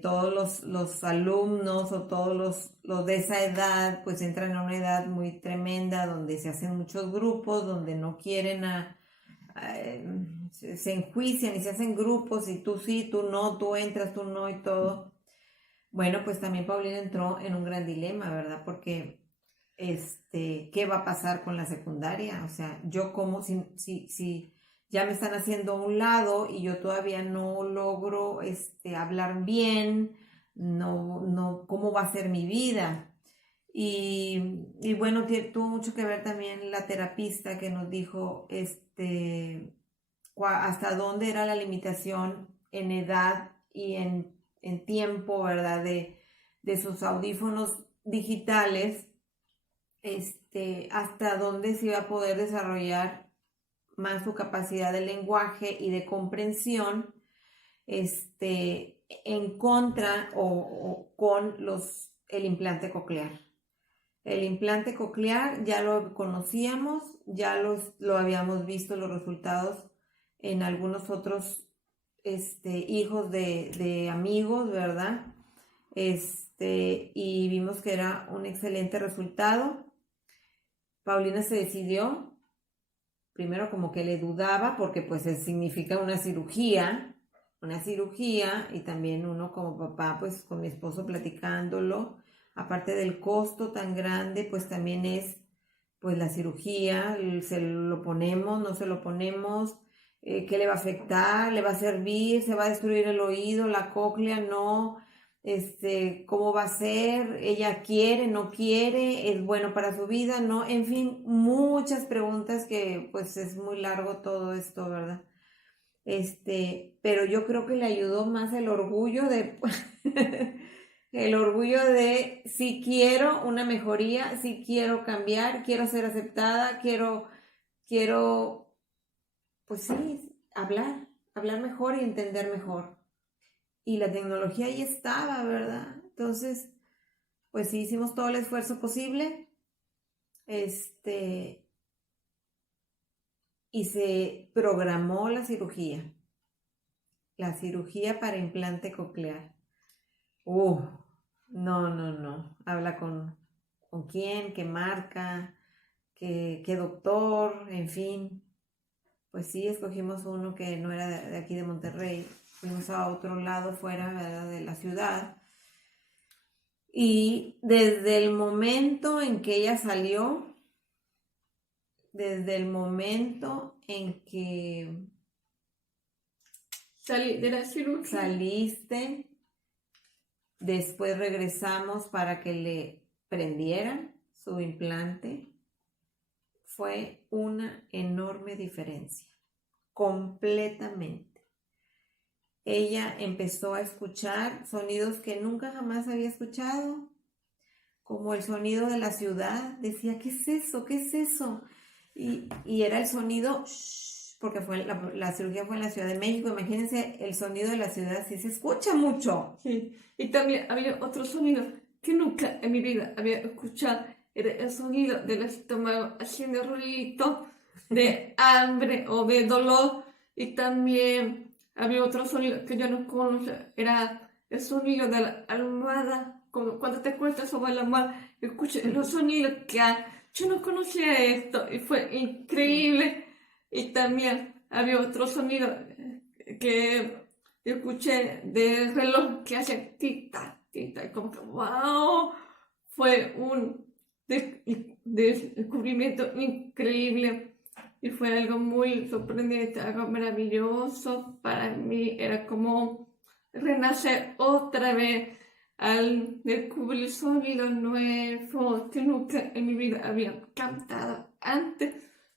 todos los alumnos o todos los de esa edad pues entran en una edad muy tremenda, donde se hacen muchos grupos, donde no quieren se enjuician y se hacen grupos y tú sí, tú no, tú entras, tú no y todo. Bueno, pues también Paulina entró en un gran dilema, ¿verdad? Porque ¿qué va a pasar con la secundaria? O sea, yo como si ya me están haciendo a un lado y yo todavía no logro hablar bien, no, ¿cómo va a ser mi vida? Y bueno, tuvo mucho que ver también la terapista que nos dijo hasta dónde era la limitación en edad y en tiempo, ¿verdad? De sus audífonos digitales, hasta dónde se iba a poder desarrollar más su capacidad de lenguaje y de comprensión, en contra o con el implante coclear. El implante coclear ya lo conocíamos, ya lo habíamos visto los resultados en algunos otros hijos de amigos, ¿verdad? Y vimos que era un excelente resultado. Paulina se decidió, primero como que le dudaba porque pues significa una cirugía, y también uno como papá, pues con mi esposo platicándolo, aparte del costo tan grande, pues también es pues la cirugía, se lo ponemos, no se lo ponemos, qué le va a afectar, le va a servir, se va a destruir el oído, la cóclea, no, cómo va a ser, ella quiere, no quiere, es bueno para su vida, no, en fin, muchas preguntas que pues es muy largo todo esto, ¿verdad? Pero yo creo que le ayudó más el orgullo de, el orgullo de si quiero una mejoría, si quiero cambiar, quiero ser aceptada, quiero, pues sí, hablar mejor y entender mejor. Y la tecnología ahí estaba, ¿verdad? Entonces, pues sí, hicimos todo el esfuerzo posible, y se programó la cirugía para implante coclear. No. Habla con quién, qué marca, qué doctor, en fin. Pues sí, escogimos uno que no era de aquí de Monterrey. Fuimos a otro lado fuera, ¿verdad?, de la ciudad. Y desde el momento en que ella salió, desde el momento en que Salí de la cirugía. saliste, después regresamos para que le prendieran su implante, fue una enorme diferencia, completamente. Ella empezó a escuchar sonidos que nunca jamás había escuchado, como el sonido de la ciudad. Decía, ¿qué es eso? ¿Qué es eso? Y era el sonido, porque la cirugía fue en la Ciudad de México. Imagínense el sonido de la ciudad, sí se escucha mucho. Sí, y también había otro sonido que nunca en mi vida había escuchado. Era el sonido del estómago haciendo ruidito de hambre o de dolor. Y también había otro sonido que yo no conocía. Era el sonido de la almohada. Cuando te acuestas sobre la almohada, escuchas los sonidos que yo no conocía esto y fue increíble. Y también había otro sonido que escuché del reloj que hace tic-tac, tic-tac, como que wow, fue un descubrimiento increíble y fue algo muy sorprendente, algo maravilloso. Para mí era como renacer otra vez al descubrir sonidos nuevos que nunca en mi vida había cantado antes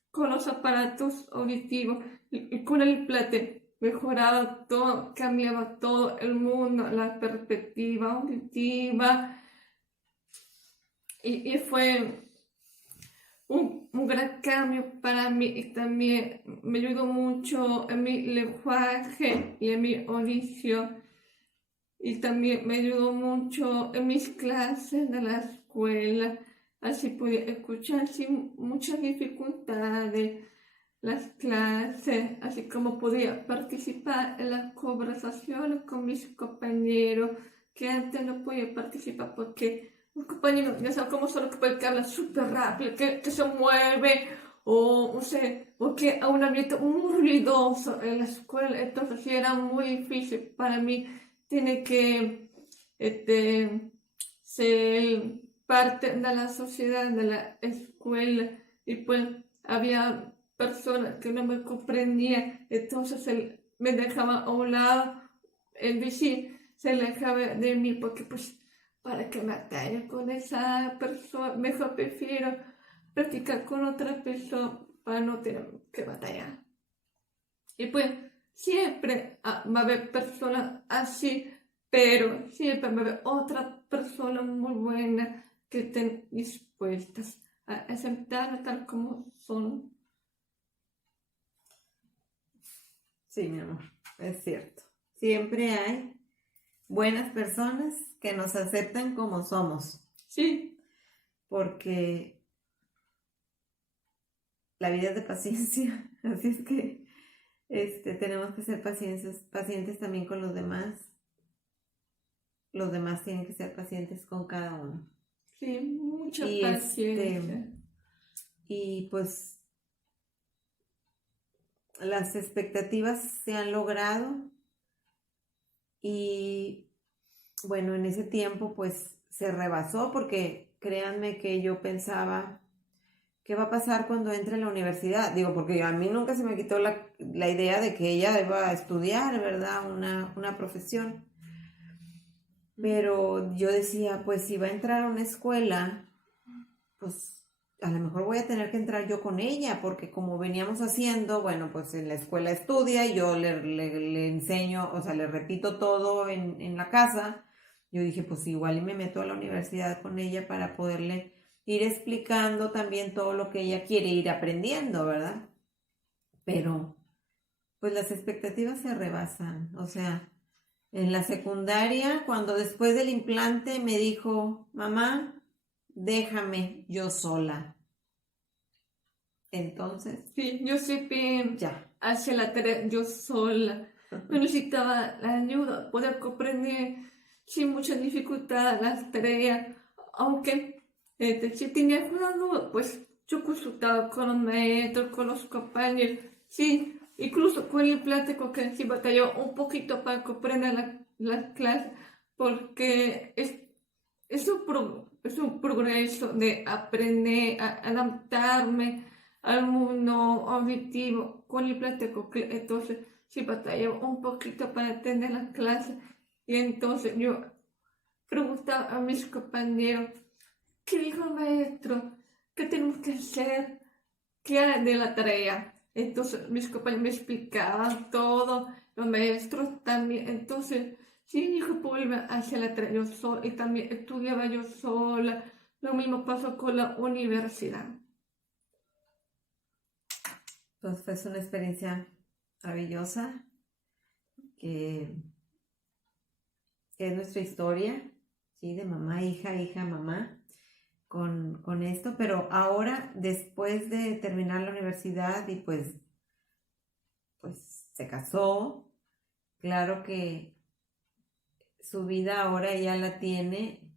con los aparatos auditivos y con el implante. Mejoraba todo, cambiaba todo el mundo, la perspectiva auditiva y fue un gran cambio para mí y también me ayudó mucho en mi lenguaje y en mi audición y también me ayudó mucho en mis clases de la escuela, así podía escuchar sin muchas dificultades las clases, así como podía participar en las conversaciones con mis compañeros, que antes no podía participar porque un compañero, ya sabes cómo son los compañeros que hablan súper rápido, que se mueve, o no sé, o que a un ambiente muy ruidoso en la escuela, entonces sí era muy difícil para mí, tiene que ser parte de la sociedad, de la escuela, y pues había personas que no me comprendían, entonces él me dejaba a un lado, es decir, se alejaba de mí porque pues para que me ataque con esa persona, mejor prefiero practicar con otra persona para no tener que batallar. Y pues siempre va a haber personas así, pero siempre va a haber otras personas muy buenas que estén dispuestas a aceptar tal como son. Sí, mi amor, es cierto. Siempre hay buenas personas que nos aceptan como somos, Sí, porque la vida es de paciencia, así es que tenemos que ser pacientes también con los demás tienen que ser pacientes con cada uno. sí, mucha Y paciencia. y pues las expectativas se han logrado y bueno, en ese tiempo pues se rebasó porque créanme que yo pensaba, ¿qué va a pasar cuando entre a la universidad? Digo, porque a mí nunca se me quitó la idea de que ella iba a estudiar, ¿verdad? Una profesión. Pero yo decía, pues si va a entrar a una escuela, pues a lo mejor voy a tener que entrar yo con ella, porque como veníamos haciendo, bueno, pues en la escuela estudia y yo le enseño, o sea, le repito todo en la casa. Yo dije, pues igual y me meto a la universidad con ella para poderle ir explicando también todo lo que ella quiere ir aprendiendo, ¿verdad? Pero pues las expectativas se rebasan, o sea, en la secundaria, cuando después del implante me dijo, mamá, déjame yo sola. Entonces, Sí, yo siempre ya. hacía la tarea yo sola. No necesitaba la ayuda, poder comprender sin mucha dificultad las tareas. Aunque si tenía alguna duda, pues yo consultaba con los maestros, con los compañeros. Sí, incluso con el plático que sí batalló un poquito para comprender las clases, porque es un progreso de aprender a adaptarme al mundo auditivo con el plático. Entonces, sí batallé un poquito para entender las clases. Y entonces yo preguntaba a mis compañeros, ¿qué dijo el maestro? ¿Qué tenemos que hacer? ¿Qué hay de la tarea? Entonces mis compañeros me explicaban todo, los maestros también. Entonces, sí, mi hijo podía hacer la tarea yo sola y también estudiaba yo sola. Lo mismo pasó con la universidad. Pues fue una experiencia maravillosa que, que es nuestra historia, ¿sí? De mamá, hija, mamá, con esto. Pero ahora, después de terminar la universidad y pues se casó, claro que su vida ahora ella la tiene,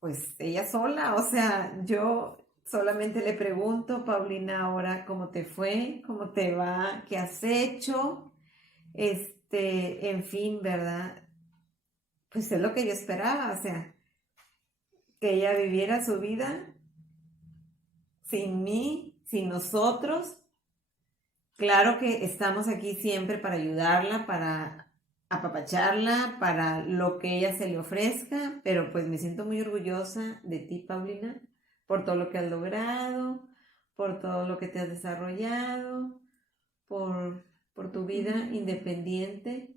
pues ella sola, o sea, yo solamente le pregunto, Paulina, ahora cómo te fue, cómo te va, qué has hecho, en fin, ¿verdad? Pues es lo que yo esperaba, o sea, que ella viviera su vida sin mí, sin nosotros. Claro que estamos aquí siempre para ayudarla, para apapacharla, para lo que ella se le ofrezca, pero pues me siento muy orgullosa de ti, Paulina, por todo lo que has logrado, por todo lo que te has desarrollado, por tu vida independiente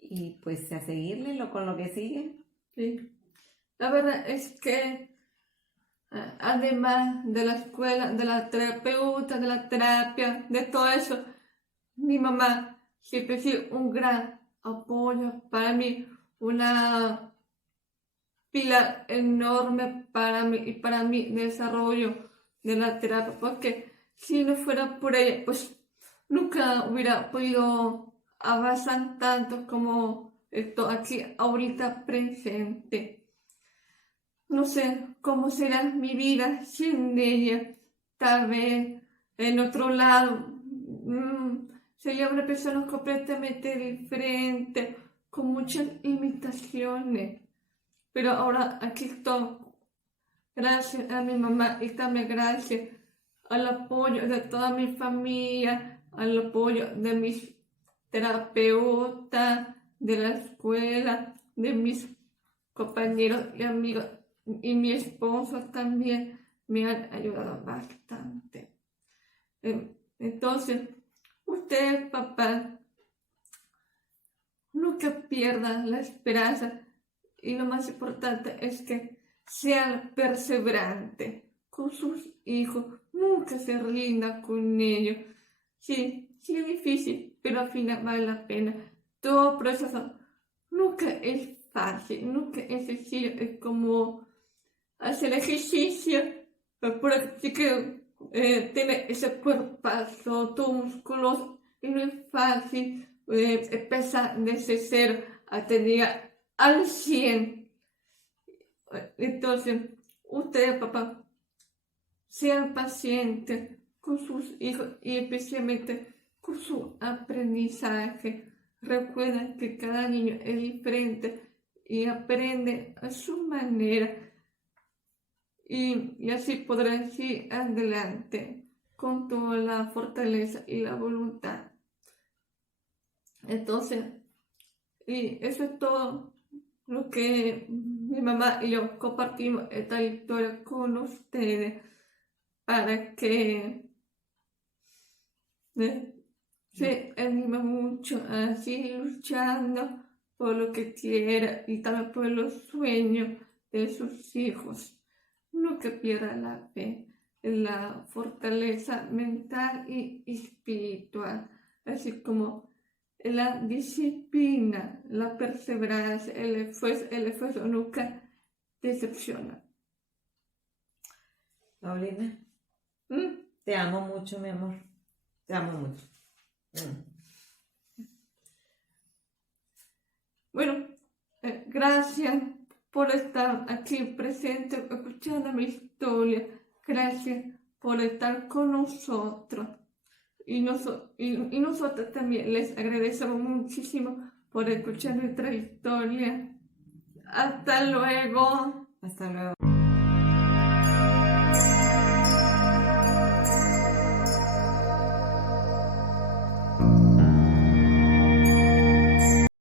y pues a seguirle con lo que sigue. Sí. La verdad es que además de la escuela, de la terapeuta, de la terapia, de todo eso, mi mamá siempre ha sido un gran apoyo para mí, una pila enorme para mí y para mi desarrollo de la terapia, porque si no fuera por ella, pues nunca hubiera podido avanzar tanto como estoy aquí ahorita presente. No sé cómo será mi vida sin ella. Tal vez en otro lado sería una persona completamente diferente, con muchas limitaciones. Pero ahora aquí estoy, gracias a mi mamá y también gracias al apoyo de toda mi familia, al apoyo de mis terapeutas, de la escuela, de mis compañeros y amigos y mi esposo también me han ayudado bastante. Entonces, usted, papá, nunca pierda la esperanza y lo más importante es que sea perseverante con sus hijos, nunca se rinda con ellos. Sí, sí es difícil, pero al final vale la pena. Todo proceso nunca es fácil, nunca es sencillo, es como hacer ejercicio, así que tiene ese cuerpazo, todo musculoso, y no es fácil empezar desde cero a tener al 100. Entonces, usted, papá, sean pacientes con sus hijos y especialmente con su aprendizaje. Recuerden que cada niño es diferente y aprende a su manera y así podrán ir adelante con toda la fortaleza y la voluntad. Entonces, y eso es todo lo que mi mamá y yo compartimos esta historia con ustedes para que se anima mucho a seguir luchando por lo que quiera y también por los sueños de sus hijos. Nunca pierda la fe, la fortaleza mental y espiritual, así como la disciplina, la perseverancia, el esfuerzo nunca decepciona. Paulina, te amo mucho, mi amor. Te amo mucho. Bueno, gracias por estar aquí presente, escuchando mi historia. Gracias por estar con nosotros. Y nosotros también les agradecemos muchísimo por escuchar nuestra historia. Hasta luego. Hasta luego.